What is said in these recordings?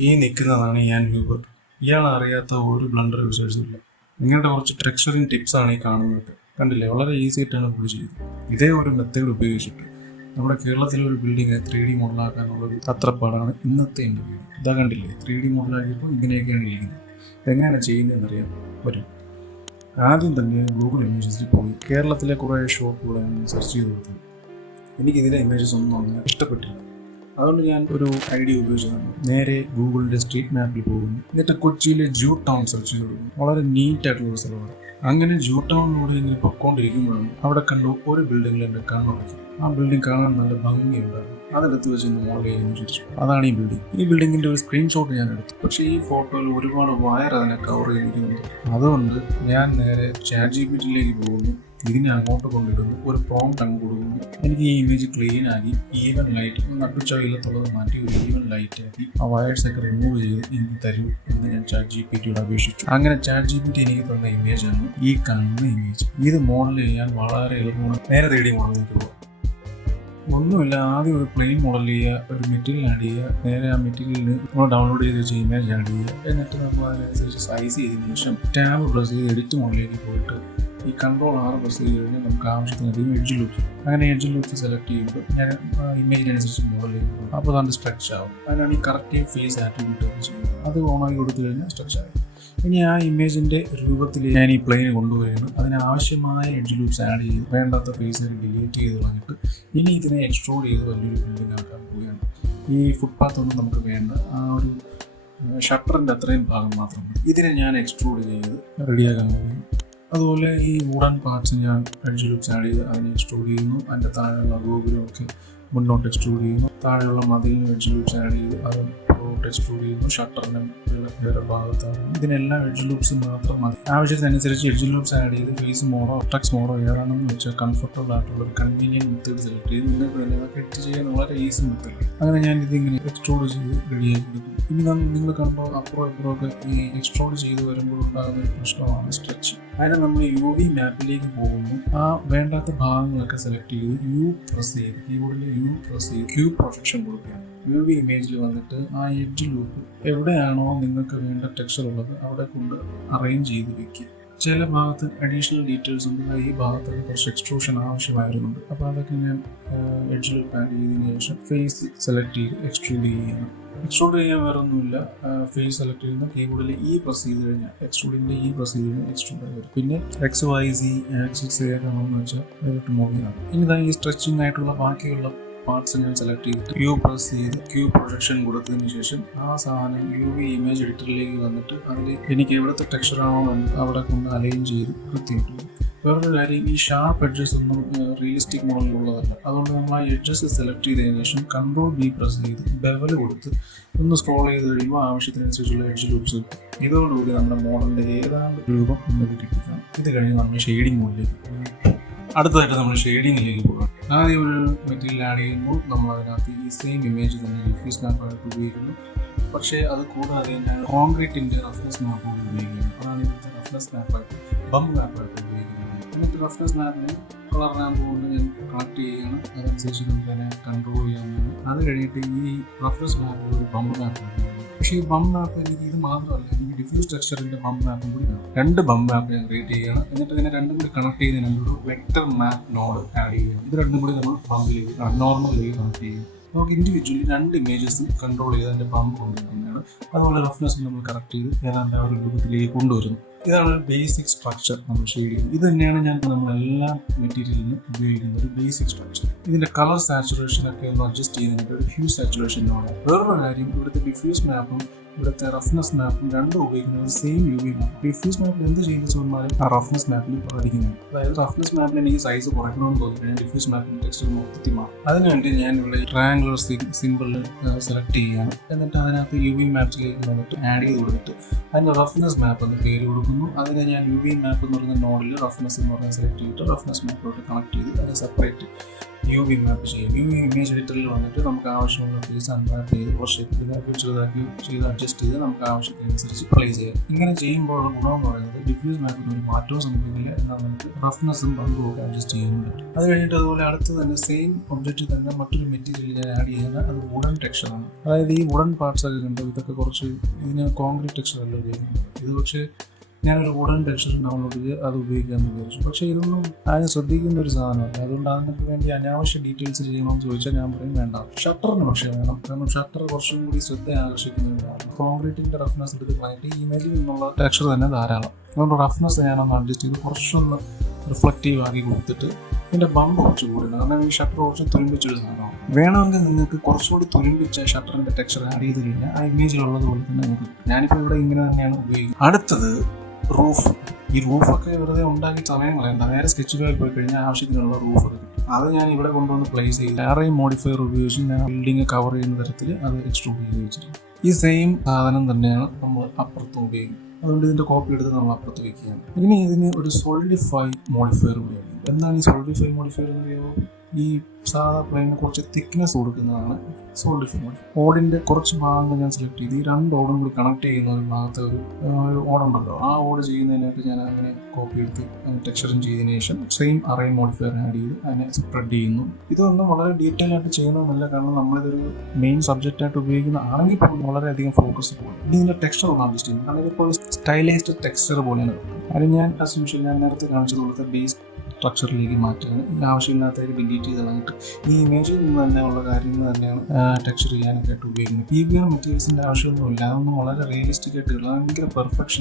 ഈ നിൽക്കുന്നതാണ് ഞാൻ ഹ്യൂബർ ഇയാൾ അറിയാത്ത ഒരു ബ്ലണ്ടർ യൂസേഴ്സും ഇല്ല. നിങ്ങളുടെ കുറച്ച് ടെക്സ്ചറിങ് ടിപ്സ് ആണ് ഈ കാണുന്നത്. കണ്ടില്ലേ? വളരെ ഈസി ആയിട്ടാണ് പുള്ളി ചെയ്തത്. ഇതേ ഒരു മെത്തേഡ് ഉപയോഗിച്ചിട്ട് നമ്മുടെ കേരളത്തിലെ ഒരു ബിൽഡിങ് ത്രീ ഡി മോഡലാക്കാനുള്ളൊരു തത്രപ്പാടാണ് ഇന്നത്തെ എന്റെ വീട്. ഇതാ കണ്ടില്ലേ? ത്രീ ഡി മോഡലാക്കിയപ്പോൾ ഇങ്ങനെയൊക്കെയാണ് ഇരിക്കുന്നത്. ഇതെങ്ങനെയാണ് ചെയ്യുന്നതെന്ന് അറിയാം വരും. ആദ്യം തന്നെ ഗൂഗിൾ ഇമേജസിൽ പോയി. കേരളത്തിലെ കുറേ ഷോപ്പുകളാണ് സെർച്ച് ചെയ്ത് കൊടുത്തത് എനിക്ക് ഇതിലെ ഇമേജസ് ഒന്നും അങ്ങനെ ഇഷ്ടപ്പെട്ടില്ല. അതുകൊണ്ട് ഞാൻ ഒരു ഐഡിയ ഉപയോഗിച്ചതാണ്. നേരെ ഗൂഗിളിന്റെ സ്ട്രീറ്റ് മാപ്പിൽ പോകുന്നു. എന്നിട്ട് കൊച്ചിയിലെ ജൂ ടൗൺ സെർച്ച് ചെയ്ത് വളരെ നീറ്റ് ആയിട്ടുള്ള ഒരു സ്ഥലമാണ്. അങ്ങനെ ജൂ ടൗണിലൂടെ ഇങ്ങനെ പൊക്കോണ്ടിരിക്കുമ്പോഴാണ് അവിടെ കണ്ടു ഒരു ബിൽഡിംഗിൽ എന്റെ കണ്ണുടക്കി ആ ബിൽഡിംഗ് കാണാൻ നല്ല ഭംഗിയുണ്ടായിരുന്നു. അതെടുത്ത് വെച്ച് മോഡൽ ചെയ്യുന്നു ചോദിച്ചു അതാണ് ഈ ബിൽഡിംഗ് ഈ ബിൽഡിങ്ങിന്റെ ഒരു സ്ക്രീൻഷോട്ട് ഞാൻ എടുത്തു. പക്ഷേ ഈ ഫോട്ടോയിൽ ഒരുപാട് വയർ അതിനെ കവർ ചെയ്തിരിക്കുന്നുണ്ട്. അതുകൊണ്ട് ഞാൻ നേരെ ചാറ്റ് ജി പി പോകുന്നു. ഇതിനെ അങ്ങോട്ട് കൊണ്ടിടുന്നു. ഒരു പ്രോംപ്റ്റ് അങ്ങ് കൊടുക്കുന്നു. എനിക്ക് ഈ ഇമേജ് ക്ലീൻ ആക്കി ഈവൻ ലൈറ്റ് നട്ടുച്ച വെയിലത്തുള്ളത് മാറ്റി ഒരു ഈവൻ ലൈറ്റ് ആക്കി ആ വയേഴ്സ് ഒക്കെ റിമൂവ് ചെയ്ത് എനിക്ക് തരൂ എന്ന് ഞാൻ ചാറ്റ് ജി പി ടിയോട് അപേക്ഷിച്ചു. അങ്ങനെ ചാറ്റ് ജി പി ടി എനിക്ക് തന്ന ഇമേജ് ആണ് ഈ കാണുന്ന ഇമേജ് ഇത് മോഡൽ ചെയ്യാൻ വളരെ എളുപ്പമാണ്. നേരെ തേടി മോഡലിലേക്ക് പോകും. ഒന്നുമില്ല ആദ്യം ഒരു പ്ലെയിൻ മോഡൽ ചെയ്യുക ഒരു മെറ്റീരിയൽ ആഡ് ചെയ്യുക നേരെ ആ മെറ്റീരിയലിന് നമ്മൾ ഡൗൺലോഡ് ചെയ്ത് വെച്ച ഇമേജ് ആഡ് ചെയ്യുക. എന്നിട്ട് നമ്മൾ അതിനനുസരിച്ച് സൈസ് ചെയ്തതിനു ശേഷം ടാബ് പ്രസ് ചെയ്ത് എഡിറ്റ് മോഡലിലേക്ക് പോയിട്ട് ഈ കൺട്രോൾ ആറ് പ്രസ് ചെയ്ത് കഴിഞ്ഞാൽ നമുക്ക് ആവശ്യത്തിനധികം എഡ്ജ് ലുക്ക് അങ്ങനെ എഡ്ജ് ലുക്ക് സെലക്ട് ചെയ്യുമ്പോൾ ഞാൻ ഇമേജ് അനുസരിച്ച് മോഡൽ ചെയ്യുമ്പോൾ അപ്പോൾ അതിന്റെ സ്ട്രെച്ച് ആവും. അതിനാണ് ഈ കറക്റ്റ് ഫേസ് ആട്രിബ്യൂട്ട് ചെയ്യുന്നത്. അത് ഓണാക്കി കൊടുത്തു കഴിഞ്ഞാൽ സ്ട്രെച്ച് ആവും ഇനി ആ ഇമേജിന്റെ രൂപത്തിൽ ഞാൻ ഈ പ്ലെയിൻ കൊണ്ടുവരികയാണ്. അതിന് ആവശ്യമായ എഡ്ജ് ലൂപ്സ് ആഡ് ചെയ്ത് വേണ്ടാത്ത ഫേസ് ഡിലീറ്റ് ചെയ്ത് കളഞ്ഞിട്ട് ഇനി ഇതിനെ എക്സ്ട്രോഡ് ചെയ്ത് വലിയൊരു ബിൽഡിംഗ് ആക്കാൻ പോവുകയാണ്. ഈ ഫുട്പാത്ത് ഒന്നും നമുക്ക് വേണ്ട. ആ ഒരു ഷട്ടറിന്റെ അത്രയും ഭാഗം മാത്രം ഇതിനെ ഞാൻ എക്സ്ട്രൂഡ് ചെയ്ത് റെഡിയാക്കാൻ പോവുകയാണ്. അതുപോലെ ഈ വുഡൻ പാർട്സ് ഞാൻ എഡ്ജ് ആഡ് ചെയ്ത് അതിനെ എക്സ്ട്രൂഡ് ചെയ്യുന്നു. അതിന്റെ താഴെയുള്ള ഗോപുരം ഒക്കെ മുന്നോട്ട് എക്സ്ട്രൂഡ് ചെയ്യുന്നു. താഴെയുള്ള മതിലിന് എഡ്ജ് ലൂപ്സ് ആഡ് ചെയ്ത് അത് പുറകോട്ട് എക്സ്ട്രൂഡ് ചെയ്യുന്നു. ഷട്ടറിനും വേറെ ഭാഗത്താണ്. ഇതിനെല്ലാം എഡ്ജ് ലൂപ്സ് മാത്രം മതി. ആവശ്യത്തിനനുസരിച്ച് എഡ്ജ് ലൂപ്സ് ആഡ് ചെയ്ത് ഫേസ് മോഡോ ട്രക്സ് മോഡോ ഏതാണെന്ന് വെച്ചാൽ കംഫർട്ടബിൾ ആയിട്ടുള്ള ഒരു കൺവീനിയന്റ് മെത്തേഡ് സെലക്ട് ചെയ്ത് നിങ്ങൾക്ക് തന്നെ ഇതൊക്കെ എഡിറ്റ് ചെയ്യാൻ വളരെ ഈസി മെത്തേഡ് അങ്ങനെ ഞാൻ ഇതിങ്ങനെ എക്സ്ട്രോഡ് ചെയ്ത് റെഡിയാക്കി എടുക്കും ഇനി നിങ്ങൾ കാണുമ്പോൾ അപ്പുറം ഇപ്പുറമൊക്കെ ഈ എക്സ്ട്രോഡ് ചെയ്ത് വരുമ്പോൾ ഉണ്ടാകുന്ന ഒരു പ്രശ്നമാണ് സ്ട്രെച്ച് അതിന് നമ്മൾ യു വി മാപ്പിലേക്ക് പോകുന്നു. ആ വേണ്ടാത്ത ഭാഗങ്ങളൊക്കെ സെലക്ട് ചെയ്ത് യു പ്രസ് ചെയ്ത് കീബോർഡിൽ യു പ്രസ് ചെയ്ത് ക്യൂ പ്രൊജക്ഷൻ കൊടുക്കുകയാണ്. യു വി ഇമേജിൽ വന്നിട്ട് ആ എഡ്ജ് ലൂപ്പ് എവിടെയാണോ നിങ്ങൾക്ക് വേണ്ട ടെക്സ്ചർ ഉള്ളത് അവിടെ കൊണ്ട് അറേഞ്ച് ചെയ്ത് വെക്കുക. ചില ഭാഗത്ത് അഡീഷണൽ ഡീറ്റെയിൽസ് ഉണ്ട്. ഈ ഭാഗത്തൊക്കെ കുറച്ച് എക്സ്ട്രൂഷൻ ആവശ്യമായിരുന്നുണ്ട് അപ്പോൾ അതൊക്കെ ഞാൻ എഡ്ജ് ലൂപ്പ് ആഡ് ചെയ്തതിന് ശേഷം ഫേസ് സെലക്ട് ചെയ്ത് എക്സ്ട്രൂഡ് ചെയ്യുകയാണ്. എക്സ്ട്രൂഡ് ചെയ്യാൻ വേറെ ഒന്നുമില്ല ഫേസ് സെലക്ട് ചെയ്യുന്ന കീബോർഡിൽ ഈ പ്രസ് ചെയ്ത് കഴിഞ്ഞാൽ എക്സ്ട്രൂഡിന്റെ ഈ പ്രസ് ചെയ്ത് കഴിഞ്ഞാൽ എക്സ്ട്രൂഡ് ആയി വരും. പിന്നെ എക്സ് വൈ സി ആക്സിസ് ഏതാണെന്ന് വെച്ചാൽ ഡയറക്റ്റ് മൂവ് ചെയ്യാം ഇനി ഈ സ്ട്രെച്ചിങ് ആയിട്ടുള്ള ബാക്കിയുള്ള പാർട്സ് ഞാൻ സെലക്ട് ചെയ്തിട്ട് ക്യൂ പ്രസ് ചെയ്ത് ക്യൂ പ്രൊജക്ഷൻ കൊടുത്തതിന് ശേഷം ആ സാധനം യു വി ഇമേജ് എഡിറ്ററിലേക്ക് വന്നിട്ട് അതിൽ എനിക്ക് എവിടുത്തെ ടെക്സ്ചറാണോ അവിടെ കൊണ്ട് അലൈൻ ചെയ്ത് കൃത്യമായിട്ട് വേറൊരു കാര്യം ഈ ഷാർപ്പ് എഡ്ജസ് ഒന്നും റിയലിസ്റ്റിക് മോഡലിലുള്ളതല്ല അതുകൊണ്ട് നമ്മൾ ആ എഡ്ജസ് സെലക്ട് ചെയ്തതിന് ശേഷം കൺട്രോൾ ബി പ്രസ് ചെയ്ത് ബെവൽ കൊടുത്ത് ഒന്ന് സ്ക്രോൾ ചെയ്ത് കഴിയുമ്പോൾ ആവശ്യത്തിനനുസരിച്ചുള്ള എഡ്ജ് ലൂപ്സ് കിട്ടും. ഇതോടുകൂടി നമ്മുടെ മോഡലിന്റെ ഏതാണ്ട് രൂപം നമുക്ക് കിട്ടിക്കാം ഇത് കഴിഞ്ഞ് നമ്മൾ ഷെയ്ഡിങ് മോഡിലേക്ക് അടുത്തതായിട്ട് നമ്മൾ ഷെയ്ഡിങ്ങിലേക്ക് പോകാം. ആദ്യം ഒരു മെറ്റീരിയൽ ആഡ് ചെയ്യുമ്പോൾ നമ്മൾ അതിനകത്ത് ഈ സെയിം ഇമേജ് തന്നെ ഡിഫ്യൂസ് മാപ്പായിട്ട് ഉപയോഗിക്കുന്നു. പക്ഷേ അത് കൂടാതെ ഞാൻ കോൺക്രീറ്റിന്റെ റഫ്നസ് മാപ്പ് ഉപയോഗിക്കുന്നു. അതാണ് ഇവിടുത്തെ റഫ്നസ് മാപ്പായിട്ട് ബം മാപ്പായിട്ട് ഉപയോഗിക്കുന്നത്. എന്നിട്ട് റഫ്നസ് മാപ്പിനെ കളർ പോകുന്നത് ഞാൻ കളക്ട് ചെയ്യുകയാണ്. അതനുസരിച്ച് നമുക്ക് അതിനെ കൺട്രോൾ ചെയ്യാവുന്നതാണ്. അത് കഴിഞ്ഞിട്ട് ഈ റഫ്നസ് മാപ്പിൽ ഒരു ബം മാപ്പ് പക്ഷേ ഈ ബം മാപ്പ് എനിക്ക് ഇത് മാത്രമല്ല എനിക്ക് ഡിഫ്യൂസ് ടെക്സ്ചറിന്റെ ബം മാപ്പും കൂടി വേണം. രണ്ട് ബം മാപ്പ് ഞാൻ ക്രിയേറ്റ് ചെയ്യുകയാണ്. എന്നിട്ട് ഇതിനെ രണ്ടും കൂടി കണക്ട് ചെയ്യുന്നതിന് ഒരു വെക്ടർ മാപ്പ് നോഡ് ആഡ് ചെയ്യുകയാണ്. ഇത് രണ്ടും കൂടി നമ്മൾ ബമ്പിലേക്ക് നോർമലിലേക്ക് കണക്ട് ചെയ്യും നമുക്ക് ഇൻഡിവിജ്വലി രണ്ട് ഇമേജസ് കൺട്രോൾ ചെയ്ത് അതിന്റെ പമ്പ് കൊണ്ടുവരുന്നതാണ് അതുപോലെ റഫ്നെസ് നമ്മൾ കറക്റ്റ് ചെയ്ത് ഏതാണ്ട് ആ ഒരു രൂപത്തിലേക്ക് കൊണ്ടുവരുന്നു. ഇതാണ് ഒരു ബേസിക് സ്ട്രക്ചർ നമ്മൾ ഷെയ്ഡ് ചെയ്യുന്നത് ഇത് തന്നെയാണ് ഞാൻ നമ്മളെല്ലാ മെറ്റീരിയലിനും ഉപയോഗിക്കുന്ന ഒരു ബേസിക് സ്ട്രക്ചർ ഇതിന്റെ കളർ സാച്ചുറേഷൻ ഒക്കെ അഡ്ജസ്റ്റ് ഒരു ഡിഫ്യൂസ് സാച്ചുറേഷൻ ആണ്. വേറൊരു കാര്യം ഇവിടുത്തെ ഡിഫ്യൂസ് മാപ്പും ഇവിടുത്തെ റഫ്നെസ് മാപ്പും രണ്ടും ഉപയോഗിക്കുന്നത് സെയിം യു മാപ്പ് ഡിഫ്യൂസ് മാപ്പിൽ എന്ത് ചെയ്യുന്ന വന്നാലും ആ റഫ്നെസ് മാപ്പിൽ പഠിക്കുന്നുണ്ട് അതായത് റഫ്നെസ് മാപ്പിൽ എനിക്ക് സൈസ് കുറയ്ക്കണമെന്ന് തോന്നി ഡിഫ്യൂസ് മാപ്പിന്റെ ടെക്സ്റ്റ് മൊത്തത്തിൽ മാറും അതിനുവേണ്ടി ഞാൻ ഇവിടെ ട്രാങ്കുലർ സിമ്പിൾ സെലക്ട് ചെയ്യുകയാണ്. എന്നിട്ട് അതിനകത്ത് യു വി മാപ്സിലേക്ക് വന്നിട്ട് ആഡ് ചെയ്ത് കൊടുത്തിട്ട് അതിന്റെ റഫ്നെസ് മാപ്പ് എന്ന് പേര് കൊടുക്കുന്നു. അതിനെ ഞാൻ യു വി മാപ്പ് എന്ന് പറയുന്ന നോഡിൽ റഫ്നെസ് എന്ന് പറഞ്ഞാൽ സെലക്ട് ചെയ്തിട്ട് റഫ്നെസ് മാപ്പിലോട്ട് കണക്ട് ചെയ്ത് അതിനെ സെപ്പറേറ്റ് യു വി മാപ്പ് ചെയ്യും. യു വി ഇമേജ് എഡിറ്ററിൽ വന്നിട്ട് നമുക്ക് ആവശ്യമുള്ള ഫേസ് അൺമാപ്പ് ചെയ്ത് കുറച്ച് ചെറുതാക്കി ചെയ്ത് അഡ്ജസ്റ്റ് ചെയ്ത് നമുക്ക് ആവശ്യത്തിനനുസരിച്ച് പ്ലേ ചെയ്യാം. ഇങ്ങനെ ചെയ്യുമ്പോൾ ഉള്ള ഗുണം എന്ന് പറയുന്നത് ഡിഫ്യൂസ് മാപ്പിന് ഒരു മാറ്റവും സംഭവിക്കില്ല എന്നാൽ നമുക്ക് റഫ്നെസ്സും ബണ്ടും ഒക്കെ അഡ്ജസ്റ്റ് ചെയ്യാനും പറ്റും. അത് കഴിഞ്ഞിട്ട് അതുപോലെ അടുത്ത് തന്നെ സെയിം ഒബ്ജക്റ്റ് തന്നെ മറ്റൊരു മെറ്റീരിയൽ ഞാൻ ആഡ് ചെയ്യുന്നത് അത് വുഡൻ ടെക്സ്ചറാണ് അതായത് ഈ വുഡൻ പാർട്സ് ഒക്കെ കണ്ടോ? ഇതൊക്കെ കുറച്ച് ഇതിന് കോൺക്രീറ്റ് ടെക്സ്ചർ അല്ല ഉപയോഗിക്കുന്നത്. ഇത് പക്ഷേ ഞാനൊരു ഉടൻ ടെക്സ്ചർ ഡൗൺലോഡ് ചെയ്ത് അത് ഉപയോഗിക്കാമെന്ന് വിചാരിച്ചു. പക്ഷേ ഇതൊന്നും ആരും ശ്രദ്ധിക്കുന്ന ഒരു സാധനമല്ല. അതുകൊണ്ട് അതിനൊക്കെ വേണ്ടി അനാവശ്യ ഡീറ്റെയിൽസ് ചെയ്യണമെന്ന് ചോദിച്ചാൽ ഞാൻ പറയും വേണ്ട. ഷട്ടറിന് പക്ഷേ വേണം. കാരണം ഷട്ടർ കുറച്ചും കൂടി ശ്രദ്ധ ആകർഷിക്കുന്നതാണ് കോൺക്രീറ്റിന്റെ റഫ്നെസ് എടുത്ത് കളഞ്ഞിട്ട് ഇമേജിൽ നിന്നുള്ള ടെക്സ്ചർ തന്നെ ധാരാളം. അതുകൊണ്ട് റഫ്നെസ് ഞാനൊന്ന് അഡ്ജസ്റ്റ് ചെയ്ത് കുറച്ചൊന്ന് റിഫ്ലക്റ്റീവ് ആക്കി കൊടുത്തിട്ട് ഇതിന്റെ ബമ്പ് കുറച്ച് കൂടുതൽ കാരണം ഈ ഷട്ടർ കുറച്ച് തുരുമ്പിച്ചൊരു സാധനമാണ് വേണമെങ്കിൽ നിങ്ങൾക്ക് കുറച്ചുകൂടി തുരുമ്പിച്ച ഷട്ടറിന്റെ ടെക്സ്ചർ ആഡ് ചെയ്ത് കഴിഞ്ഞാൽ ആ ഇമേജിലുള്ളത് പോലെ തന്നെ നമുക്ക് ഞാനിപ്പോൾ ഇവിടെ ഇങ്ങനെ തന്നെയാണ് ഉപയോഗിക്കുന്നത്. അടുത്തത് റൂഫ്. ഈ റൂഫൊക്കെ വെറുതെ ഉണ്ടാക്കി സമയം കളയണ്ട. നേരെ സ്കെച്ചുകളിൽ പോയി കഴിഞ്ഞാൽ ആവശ്യത്തിനുള്ള റൂഫ് ഒക്കെ കിട്ടും. അത് ഞാൻ ഇവിടെ കൊണ്ടുവന്ന് പ്ലേസ് ചെയ്ത് വേറെ മോഡിഫയർ ഉപയോഗിച്ച് ഞാൻ ബിൽഡിംഗ് കവർ ചെയ്യുന്ന തരത്തിൽ അത് എക്സ്ട്രൂഡ് ചെയ്ത് ഈ സെയിം സാധനം തന്നെയാണ് നമ്മൾ അപ്പുറത്തും ഉപയോഗിക്കുന്നത്. അതുകൊണ്ട് ഇതിന്റെ കോപ്പി എടുത്ത് നമ്മൾ അപ്പുറത്ത് വയ്ക്കുകയാണ് ഇനി ഇതിന് ഒരു സോളിഡിഫൈ മോഡിഫയർ ഉപയോഗിക്കുന്നത് എന്താണ് ഈ സോളിഡിഫൈ മോഡിഫയർ എന്ന് പറയുമ്പോൾ ഈ സാധാ പ്ലെയിന് കുറച്ച് തിക്നെസ് കൊടുക്കുന്നതാണ് സോൾഡ് മോഡിഫയർ ഓടിന്റെ കുറച്ച് ഭാഗങ്ങൾ ഞാൻ സെലക്ട് ചെയ്ത്. ഈ രണ്ട് ഓടും കൂടി കണക്ട് ചെയ്യുന്ന ഒരു ഭാഗത്ത് ഒരു ഒരു ഓടുണ്ടല്ലോ. ആ ഓട് ചെയ്യുന്നതിനായിട്ട് ഞാൻ അങ്ങനെ കോപ്പി എടുത്ത് ടെക്സ്റ്ററിങ് ചെയ്തതിന് ശേഷം സെയിം അറേ മോഡിഫയർ ആഡ് ചെയ്ത് അതിനെ സ്പ്രെഡ് ചെയ്യുന്നു. ഇതൊന്നും വളരെ ഡീറ്റെയിൽ ആയിട്ട് ചെയ്യണമെന്നില്ല കാരണം നമ്മളിതൊരു മെയിൻ സബ്ജക്റ്റ് ആയിട്ട് ഉപയോഗിക്കുന്ന ആണെങ്കിൽ പോലും വളരെയധികം ഫോക്കസ് പോകും ഇനി ഇതിന്റെ ടെക്സ്ചർ ഒന്ന് അഡ്ജസ്റ്റ് ചെയ്യുന്നു കാരണം ഇതിപ്പോൾ സ്റ്റൈലൈസ്ഡ് ടെക്സ്ചർ പോലെയാണ്. അത് ഞാൻ അസംഷൻ ഞാൻ നേരത്തെ കാണിച്ചതുപോലത്തെ ബേസ് സ്ട്രക്ചറിലേക്ക് മാറ്റാൻ ഈ ആവശ്യമില്ലാത്തതൊക്കെ ഡിലീറ്റ് ചെയ്ത് കളഞ്ഞിട്ട് ഈ ഇമേജിൽ നിന്ന് തന്നെ ഉള്ള കാര്യങ്ങൾ തന്നെയാണ് ടെക്സ്ചർ ചെയ്യാനൊക്കെ ആയിട്ട് ഉപയോഗിക്കുന്നത്. പി ബി ആർ മെറ്റീരിയൽസിന്റെ ആവശ്യമൊന്നുമില്ല. അതൊന്നും വളരെ റിയലിസ്റ്റിക് ആയിട്ട് ഭയങ്കര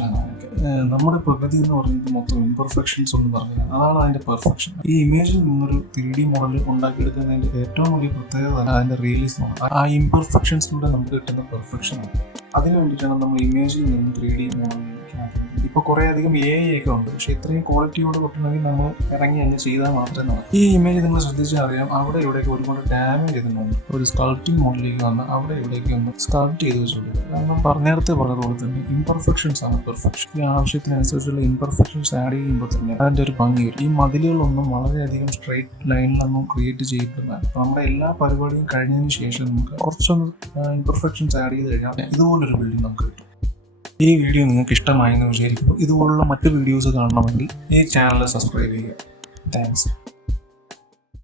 അതൊക്കെ. നമ്മുടെ പ്രകൃതി എന്ന് പറയുന്നത് മൊത്തം ഇംപെർഫെക്ഷൻസ് എന്ന് പറയുന്നത് അതാണ് അതിന്റെ പെർഫെക്ഷൻ ഈ ഇമേജിൽ നിന്നൊരു ത്രീ ഡി മോഡൽ ഉണ്ടാക്കിയെടുക്കുന്നതിന്റെ ഏറ്റവും വലിയ പ്രത്യേകത അതിന്റെ റിയലിസം ആ ഇംപെർഫെക്ഷൻസിലൂടെ നമുക്ക് കിട്ടുന്ന പെർഫെക്ഷൻ ആണ്. അതിനു വേണ്ടിയിട്ടാണ് നമ്മൾ ഇമേജിൽ നിന്ന് ത്രീ ഡി മോഡലിലേക്ക് ഇപ്പൊ കുറെ അധികം എ ഐ ഒക്കെ ഉണ്ട്. പക്ഷെ ഇത്രയും ക്വാളിറ്റിയോട് കിട്ടണമെങ്കിൽ നമ്മൾ ഇറങ്ങി അങ്ങ് ചെയ്താൽ മാത്രമേ നടക്കൂ. ഈ ഇമേജ് നിങ്ങൾ ശ്രദ്ധിച്ചാൽ അറിയാം അവിടെ ഇവിടെയൊക്കെ ഒരുപാട് ഡാമേജ് ചെയ്തിട്ടുണ്ട് ഒരു സ്കൾട്ടിങ് മോഡലിലേക്ക് വന്ന് അവിടെ ഇവിടേക്ക് ഒന്ന് സ്കൾട്ട് ചെയ്ത് വെച്ചുകൊടുക്കുക കാരണം പറഞ്ഞ നേരത്തെ പറഞ്ഞതുപോലെ തന്നെ ഇംപെർഫെക്ഷൻസ് ആണ് പെർഫെക്ഷൻ ഈ ആവശ്യത്തിനനുസരിച്ചുള്ള ഇംപെർഫെക്ഷൻസ് ആഡ് ചെയ്യുമ്പോൾ തന്നെ അതിന്റെ ഒരു ഭംഗി വരും. ഈ മതിലുകളൊന്നും വളരെയധികം സ്ട്രൈറ്റ് ലൈനിലൊന്നും ക്രിയേറ്റ് ചെയ്യപ്പെടുന്നതാണ് അപ്പൊ നമ്മുടെ എല്ലാ പരിപാടിയും കഴിഞ്ഞതിന് ശേഷം നമുക്ക് കുറച്ചൊന്ന് ഇംപെർഫെക്ഷൻസ് ആഡ് ചെയ്ത് കഴിഞ്ഞാൽ ഇതുപോലൊരു ബിൽഡിംഗ് നമുക്ക് കിട്ടും. ഈ വീഡിയോ നിങ്ങൾക്ക് ഇഷ്ടമായെന്ന് വിചാരിക്കുന്നു. ഇതുപോലുള്ള മറ്റ് വീഡിയോസ് കാണണമെങ്കിൽ ഈ ചാനൽ സബ്സ്ക്രൈബ് ചെയ്യുക. താങ്ക്സ്